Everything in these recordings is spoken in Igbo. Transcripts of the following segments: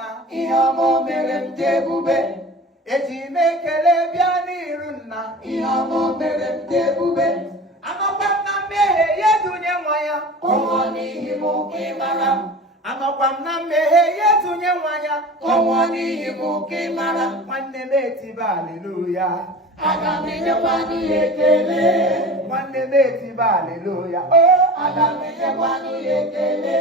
nna ihe ọma o mere m dị ebube. Eji m ekele bịa n'iru nna ihe ọma o mere m dị ebube. Anọkwa m na mmehie ya edunye nwa ya ọnwụọ n'ihi m ka ị mara. Anọkwa m na mmehie ya edunye nwa ya ọnwụọ n'ihi m ka ị mara. Nwanne m etiba aleluya. Aga m enyekwa n'ihe ekele. Nwanne m etiba aleluya. O aga m enyekwa n'ihe ekele.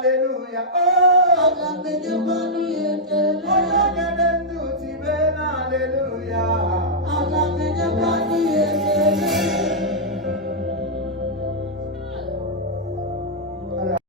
Hallelujah. Oh,